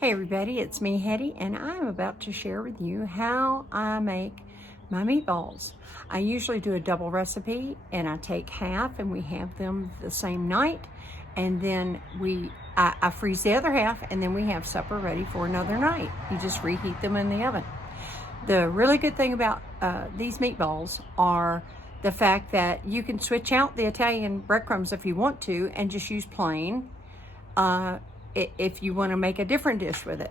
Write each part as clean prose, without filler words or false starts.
Hey everybody, it's me, Hetty, and I'm about to share with you how I make my meatballs. I usually do a double recipe, and I take half and we have them the same night, and then I freeze the other half, and then we have supper ready for another night. You just reheat them in the oven. The really good thing about these meatballs are the fact that you can switch out the Italian breadcrumbs if you want to and just use plain. If you want to make a different dish with it.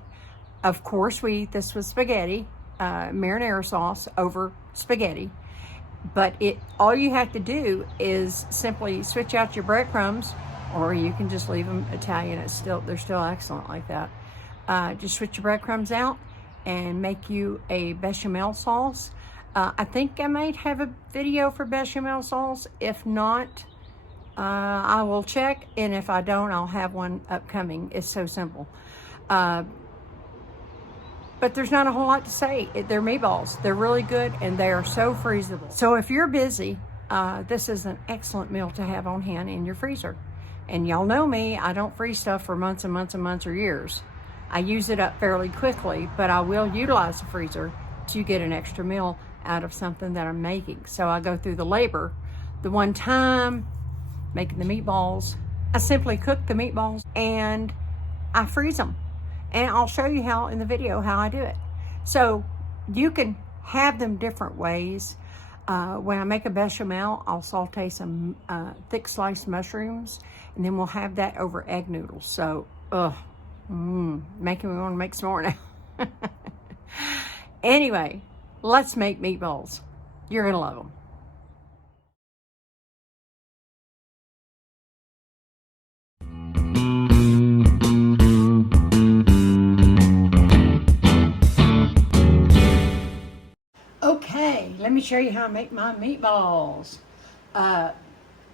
Of course, we eat this with spaghetti, marinara sauce over spaghetti. But all you have to do is simply switch out your breadcrumbs, or you can just leave them Italian. They're still excellent like that. Just switch your breadcrumbs out and make you a bechamel sauce. I think I might have a video for bechamel sauce. If not, I will check, and if I don't, I'll have one upcoming. It's so simple. But there's not a whole lot to say. They're meatballs. They're really good, and they are so freezable. So if you're busy, this is an excellent meal to have on hand in your freezer. And y'all know me, I don't freeze stuff for months and months and months or years. I use it up fairly quickly, but I will utilize the freezer to get an extra meal out of something that I'm making. So I go through the labor. The one time making the meatballs, I simply cook the meatballs and I freeze them, and I'll show you how in the video how I do it. So you can have them different ways. When I make a bechamel, I'll saute some thick sliced mushrooms, and then we'll have that over egg noodles. So making me want to make some more now. Anyway, let's make meatballs. You're gonna love them. Okay, let me show you how I make my meatballs. A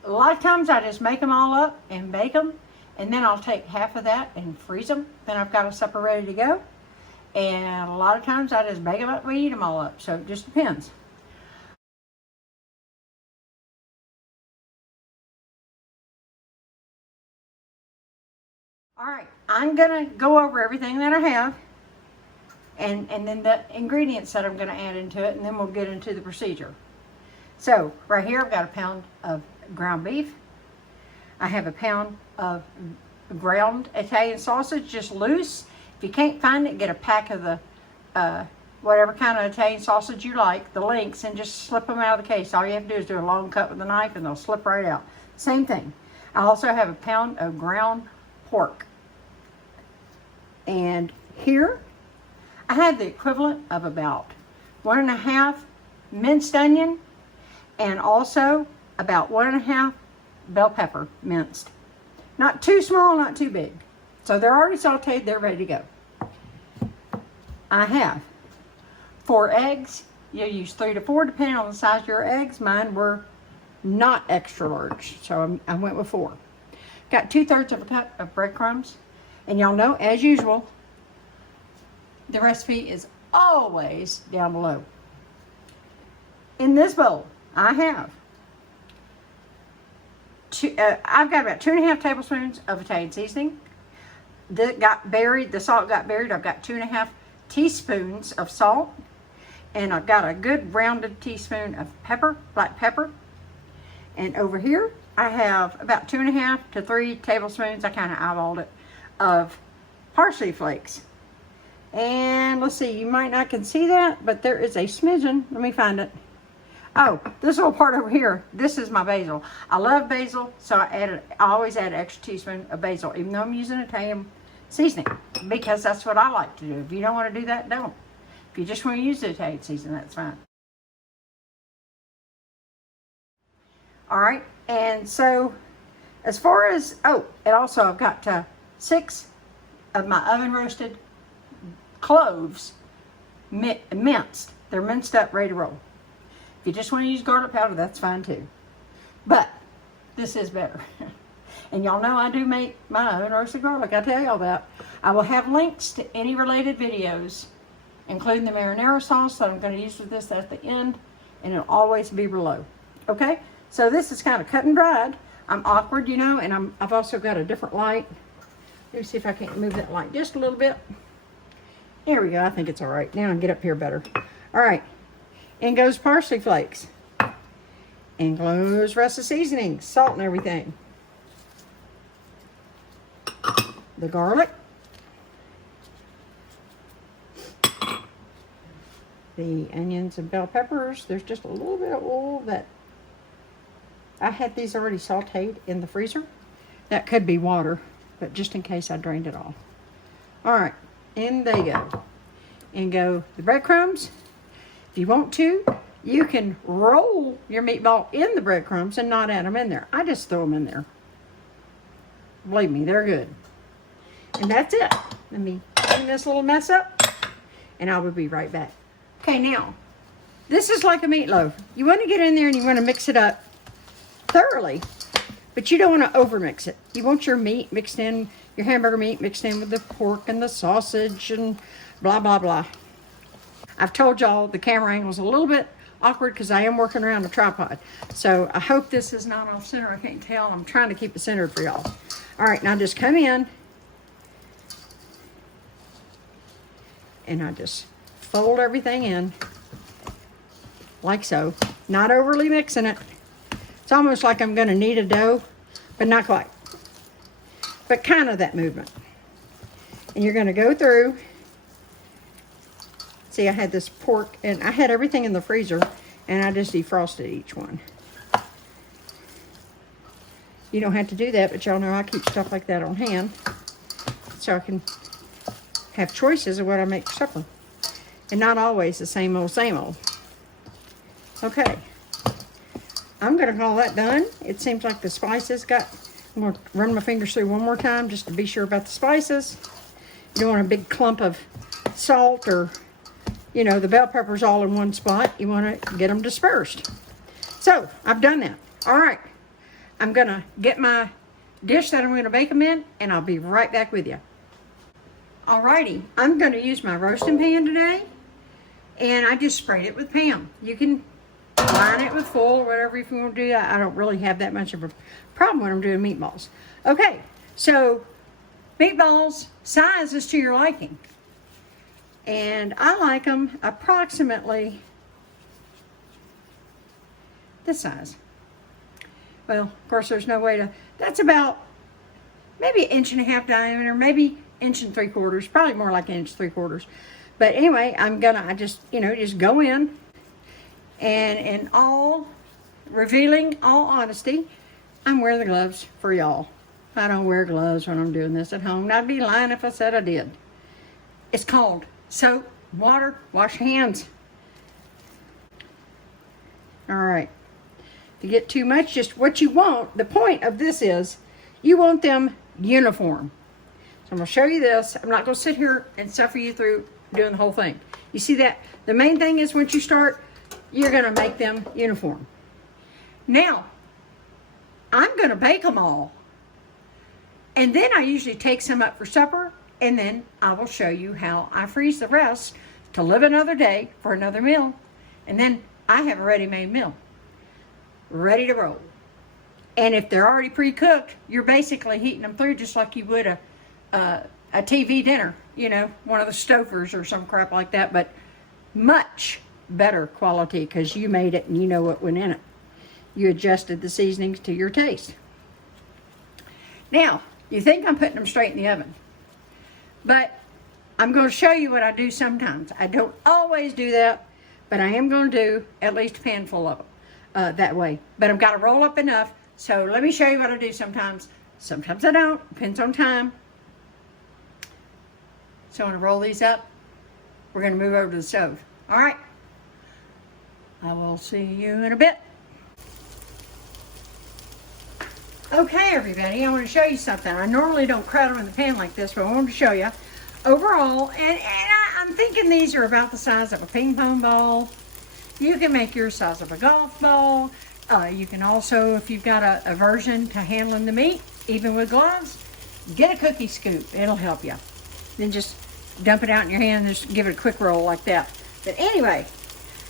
lot of times I just make them all up and bake them, and then I'll take half of that and freeze them. Then I've got a supper ready to go. And a lot of times I just bake them up and eat them all up, so it just depends. All right, I'm gonna go over everything that I have, and then the ingredients that I'm going to add into it, and then we'll get into the procedure. So right here I've got a pound of ground beef. I have a pound of ground Italian sausage, just loose. If you can't find it, get a pack of the whatever kind of Italian sausage you like, the links, and just slip them out of the case. All you have to do is do a long cut with a knife and they'll slip right out. Same thing. I also have a pound of ground pork. And here I have the equivalent of about 1.5 minced onion, and also about 1.5 bell pepper minced. Not too small, not too big. So they're already sauteed, they're ready to go. I have 4 eggs. You'll use 3 to 4 depending on the size of your eggs. Mine were not extra large, so I went with 4. Got 2/3 of a cup of breadcrumbs. And y'all know, as usual, the recipe is always down below. In this bowl, I have I've got about 2.5 tablespoons of Italian seasoning. The salt got buried. I've got 2.5 teaspoons of salt, and I've got a good rounded teaspoon of pepper, black pepper. And over here, I have about 2.5 to 3 tablespoons. I kind of eyeballed it, of parsley flakes. And let's see, you might not can see that, but there is a smidgen. Let me find it. Oh, this little part over here, this is my basil. I love basil, so I always add an extra teaspoon of basil, even though I'm using Italian seasoning, because that's what I like to do. If you don't want to do that, don't. If you just want to use the Italian seasoning, that's fine. All right, and so as far as, and also I've got 6 of my oven roasted cloves minced. They're minced up, ready to roll. If you just want to use garlic powder, that's fine too. But this is better. And y'all know I do make my own roasted garlic. I tell y'all that. I will have links to any related videos, including the marinara sauce that I'm going to use with this at the end, and it'll always be below. Okay? So this is kind of cut and dried. I'm awkward, you know, and I've also got a different light. Let me see if I can't move that light just a little bit. There we go. I think it's all right. Now I can get up here better. All right. In goes parsley flakes. In goes rest of seasonings, salt and everything. The garlic. The onions and bell peppers. There's just a little bit of oil that I had these already sauteed in the freezer. That could be water, but just in case I drained it off. All right, in they go. And go the breadcrumbs. If you want to, you can roll your meatball in the breadcrumbs and not add them in there. I just throw them in there. Believe me, they're good. And that's it. Let me clean this little mess up, and I will be right back. Okay, now, this is like a meatloaf. You want to get in there and you want to mix it up thoroughly, but you don't want to overmix it. You want your meat mixed in, your hamburger meat mixed in with the pork and the sausage and blah, blah, blah. I've told y'all the camera angle is a little bit awkward because I am working around the tripod. So I hope this is not off center. I can't tell. I'm trying to keep it centered for y'all. All right, now just come in and I just fold everything in like so. Not overly mixing it. It's almost like I'm going to knead a dough, but not quite. But kind of that movement. And you're going to go through. See, I had this pork, and I had everything in the freezer, and I just defrosted each one. You don't have to do that, but y'all know I keep stuff like that on hand, so I can have choices of what I make for supper. And not always the same old, same old. Okay. I'm going to call that done. It seems like the spices got... I'm going to run my fingers through one more time just to be sure about the spices. You don't want a big clump of salt or, you know, the bell peppers all in one spot. You want to get them dispersed. So, I've done that. All right. I'm going to get my dish that I'm going to bake them in, and I'll be right back with you. Alrighty. I'm going to use my roasting pan today, and I just sprayed it with Pam. You can line it with full or whatever if you want to do that. I don't really have that much of a problem when I'm doing meatballs. Okay, so meatballs, size is to your liking. And I like them approximately this size. Well, of course, there's no way to, that's about maybe 1.5 inch diameter, maybe 1 3/4, probably more like 1 3/4. But anyway, I just, you know, just go in. And in all, revealing all honesty, I'm wearing the gloves for y'all. I don't wear gloves when I'm doing this at home. I'd be lying if I said I did. It's called soap, water, wash hands. All right. If you get too much, just what you want. The point of this is you want them uniform. So I'm going to show you this. I'm not going to sit here and suffer you through doing the whole thing. You see that? The main thing is once you start, you're going to make them uniform. Now, I'm going to bake them all. And then I usually take some up for supper, and then I will show you how I freeze the rest to live another day for another meal. And then I have a ready-made meal, ready to roll. And if they're already pre-cooked, you're basically heating them through just like you would a TV dinner, you know, one of the Stofers or some crap like that, but much better quality because you made it and you know what went in it. You adjusted the seasonings to your taste. Now, you think I'm putting them straight in the oven, but I'm going to show you what I do sometimes. I don't always do that, but I am going to do at least a pan full of them that way. But I've got to roll up enough, so let me show you what I do sometimes. Sometimes I don't, depends on time. So I'm going to roll these up. We're going to move over to the stove. All right. I will see you in a bit. Okay, everybody, I want to show you something. I normally don't crowd them in the pan like this, but I wanted to show you. Overall, I'm thinking these are about the size of a ping pong ball. You can make your size of a golf ball. You can also, if you've got a aversion to handling the meat, even with gloves, get a cookie scoop. It'll help you. Then just dump it out in your hand and just give it a quick roll like that. But anyway,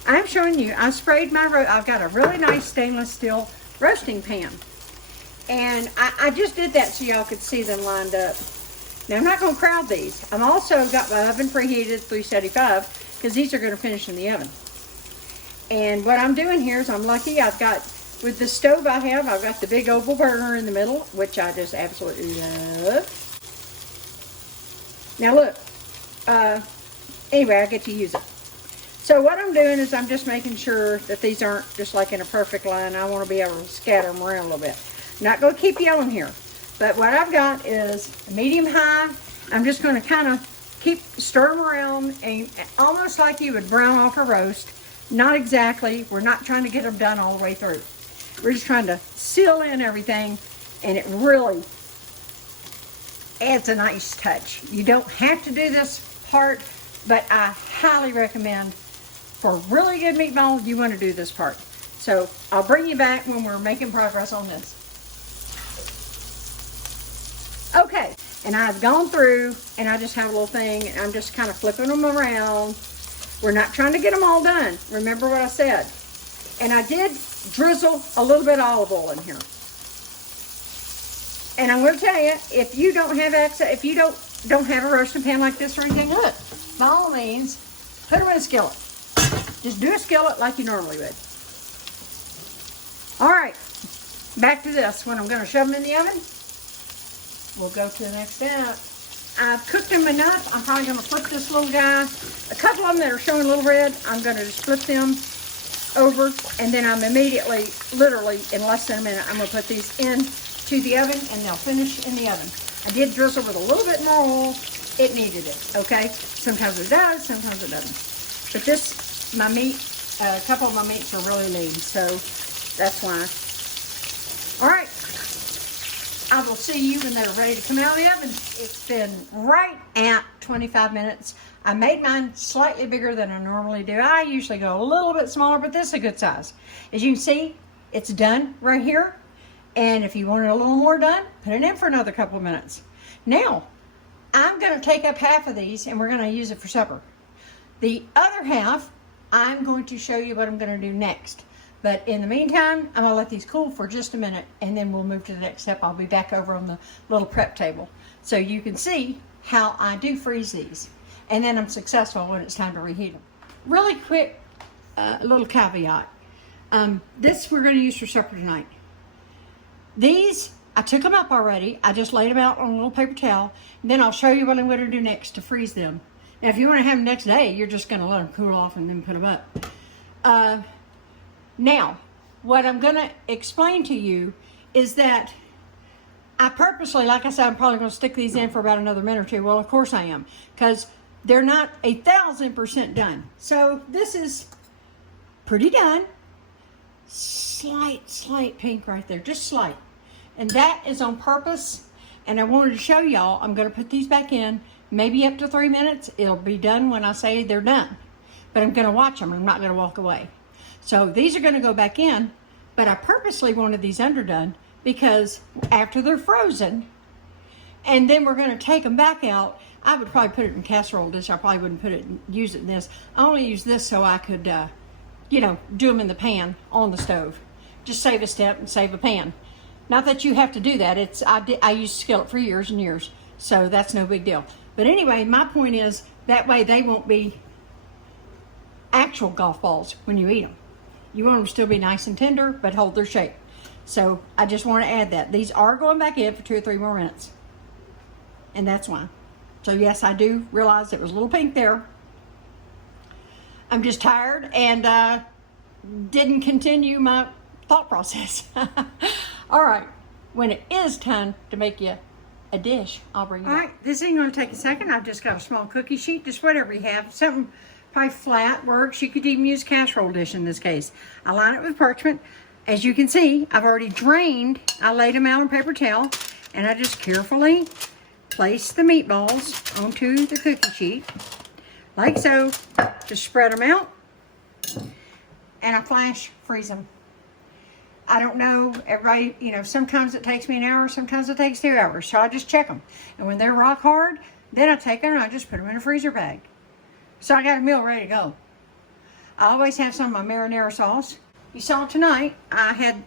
I'm showing you, I sprayed my, I've got a really nice stainless steel roasting pan. And I just did that so y'all could see them lined up. Now, I'm not going to crowd these. I'm also got my oven preheated 375 because these are going to finish in the oven. And what I'm doing here is I'm lucky. I've got, with the stove I have, I've got the big oval burner in the middle, which I just absolutely love. Now look, anyway, I get to use it. So what I'm doing is I'm just making sure that these aren't just like in a perfect line. I want to be able to scatter them around a little bit. Not going to keep yelling here. But what I've got is medium high. I'm just going to kind of keep stir them around and almost like you would brown off a roast. Not exactly. We're not trying to get them done all the way through. We're just trying to seal in everything, and it really adds a nice touch. You don't have to do this part, but I highly recommend for really good meatball, you want to do this part. So I'll bring you back when we're making progress on this. Okay, and I've gone through, and I just have a little thing, and I'm just kind of flipping them around. We're not trying to get them all done. Remember what I said. And I did drizzle a little bit of olive oil in here. And I'm going to tell you, if you don't have access, if you don't have a roasting pan like this or anything, look, by all means, put them in a skillet. Just do a skillet like you normally would. All right, back to this. When I'm going to shove them in the oven, we'll go to the next step. I've cooked them enough. I'm probably going to flip this little guy. A couple of them that are showing a little red, I'm going to just flip them over, and then I'm immediately, literally in less than a minute, I'm going to put these into the oven, and they'll finish in the oven. I did drizzle with a little bit more oil. It needed it, okay? Sometimes it does, sometimes it doesn't. But this, my meat, a couple of my meats are really lean, so that's why. All right. I will see you when they're ready to come out of the oven. It's been right at 25 minutes. I made mine slightly bigger than I normally do. I usually go a little bit smaller, but this is a good size. As you can see, it's done right here. And if you want it a little more done, put it in for another couple of minutes. Now, I'm going to take up half of these and we're going to use it for supper. The other half, I'm going to show you what I'm going to do next. But in the meantime, I'm going to let these cool for just a minute, and then we'll move to the next step. I'll be back over on the little prep table so you can see how I do freeze these. And then I'm successful when it's time to reheat them. Really quick little caveat. This we're going to use for supper tonight. These, I took them up already. I just laid them out on a little paper towel. And then I'll show you what I'm going to do next to freeze them. Now, if you want to have them next day, you're just going to let them cool off and then put them up. Now, what I'm going to explain to you is that I purposely, like I said, I'm probably going to stick these in for about another minute or two. Well, of course I am, because they're not 1,000% done. So this is pretty done. Slight pink right there, just slight. And that is on purpose. And I wanted to show y'all, I'm going to put these back in, maybe up to 3 minutes. It'll be done when I say they're done. But I'm going to watch them. I'm not going to walk away. So these are going to go back in, but I purposely wanted these underdone because after they're frozen, and then we're going to take them back out, I would probably put it in casserole dish. I probably wouldn't use it in this. I only use this so I could, do them in the pan on the stove. Just save a step and save a pan. Not that you have to do that. I used skillet for years and years, so that's no big deal. But anyway, my point is that way they won't be actual golf balls when you eat them. You want them to still be nice and tender, but hold their shape. So I just want to add that. These are going back in for 2 or 3 more minutes. And that's why. So yes, I do realize it was a little pink there. I'm just tired and didn't continue my thought process. All right. When it is time to make you a dish, I'll bring you back. All right. This ain't going to take a second. I've just got a small cookie sheet, just whatever you have. Something probably flat works. You could even use casserole dish in this case. I line it with parchment. As you can see, I've already drained. I laid them out on paper towel, and I just carefully place the meatballs onto the cookie sheet, like so. Just spread them out, and I flash freeze them. I don't know, everybody, sometimes it takes me an hour, sometimes it takes 2 hours, so I just check them. And when they're rock hard, then I take them and I just put them in a freezer bag. So I got a meal ready to go. I always have some of my marinara sauce. You saw tonight,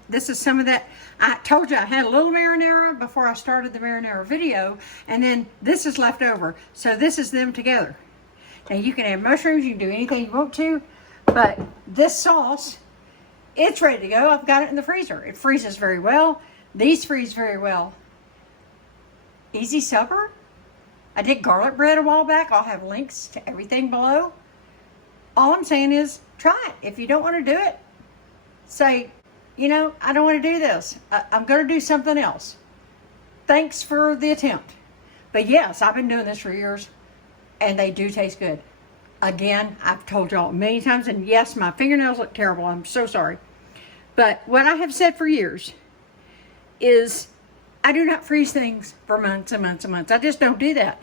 this is some of that. I told you I had a little marinara before I started the marinara video, and then this is left over. So this is them together. Now you can add mushrooms, you can do anything you want to, but this sauce, it's ready to go. I've got it in the freezer. It freezes very well. These freeze very well. Easy supper. I did garlic bread a while back. I'll have links to everything below. All I'm saying is try it. If you don't want to do it, say, you know, I don't want to do this. I'm going to do something else. Thanks for the attempt. But yes, I've been doing this for years, and they do taste good. Again, I've told y'all many times, and yes, my fingernails look terrible. I'm so sorry. But what I have said for years is I do not freeze things for months and months and months. I just don't do that.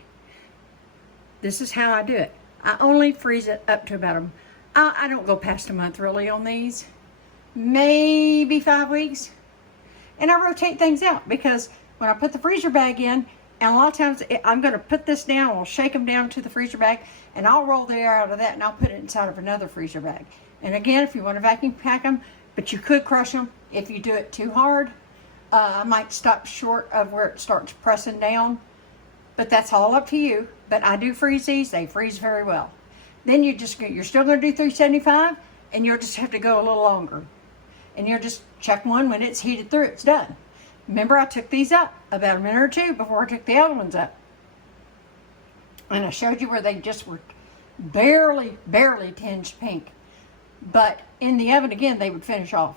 This is how I do it. I only freeze it up to about I don't go past a month really on these. Maybe 5 weeks. And I rotate things out because when I put the freezer bag in, and a lot of times I'm going to put this down, I'll shake them down to the freezer bag, and I'll roll the air out of that and I'll put it inside of another freezer bag. And again, if you want to vacuum pack them, but you could crush them if you do it too hard. I might stop short of where it starts pressing down, but that's all up to you. But I do freeze these. They freeze very well. Then you're still going to do 375, and you'll just have to go a little longer. And you'll just check one when it's heated through, it's done. Remember, I took these up about a minute or two before I took the other ones up. And I showed you where they just were barely tinged pink. But in the oven, again, they would finish off.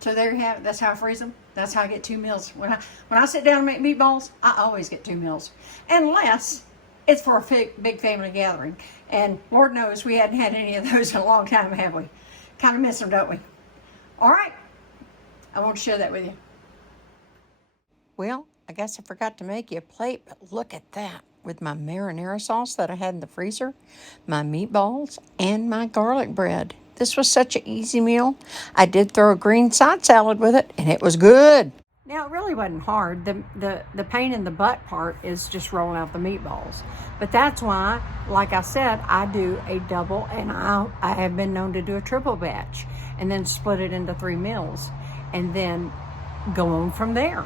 So there you have it. That's how I freeze them. That's how I get 2 meals. When I sit down and make meatballs, I always get 2 meals. Unless it's for a big family gathering. And Lord knows we hadn't had any of those in a long time, have we? Kind of miss them, don't we? All right. I want to share that with you. Well, I guess I forgot to make you a plate, but look at that. With my marinara sauce that I had in the freezer, my meatballs, and my garlic bread. This was such an easy meal. I did throw a green side salad with it, and it was good. Now, it really wasn't hard. The pain in the butt part is just rolling out the meatballs. But that's why, like I said, I do a double, and I have been known to do a triple batch, and then split it into 3 meals, and then go on from there.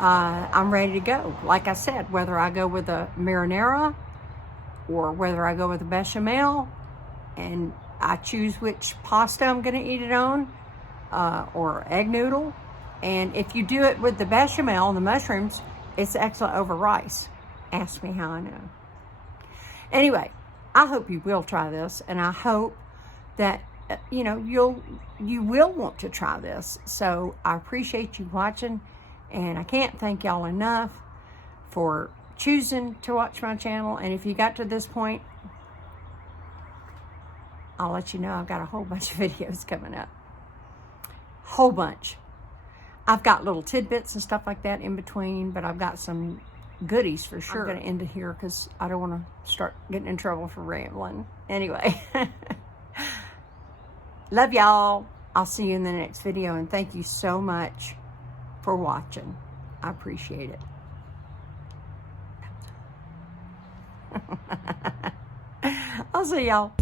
I'm ready to go. Like I said, whether I go with a marinara or whether I go with a bechamel, and I choose which pasta I'm going to eat it on, or egg noodle. And if you do it with the bechamel and the mushrooms, it's excellent over rice. Ask me how I know. Anyway, I hope you will try this, and I hope that you know you will want to try this. So I appreciate you watching, and I can't thank y'all enough for choosing to watch my channel. And if you got to this point, I'll let you know I've got a whole bunch of videos coming up. Whole bunch. I've got little tidbits and stuff like that in between, but I've got some goodies for sure. I'm going to end it here because I don't want to start getting in trouble for rambling. Anyway, love y'all. I'll see you in the next video, and thank you so much for watching. I appreciate it. I'll see y'all.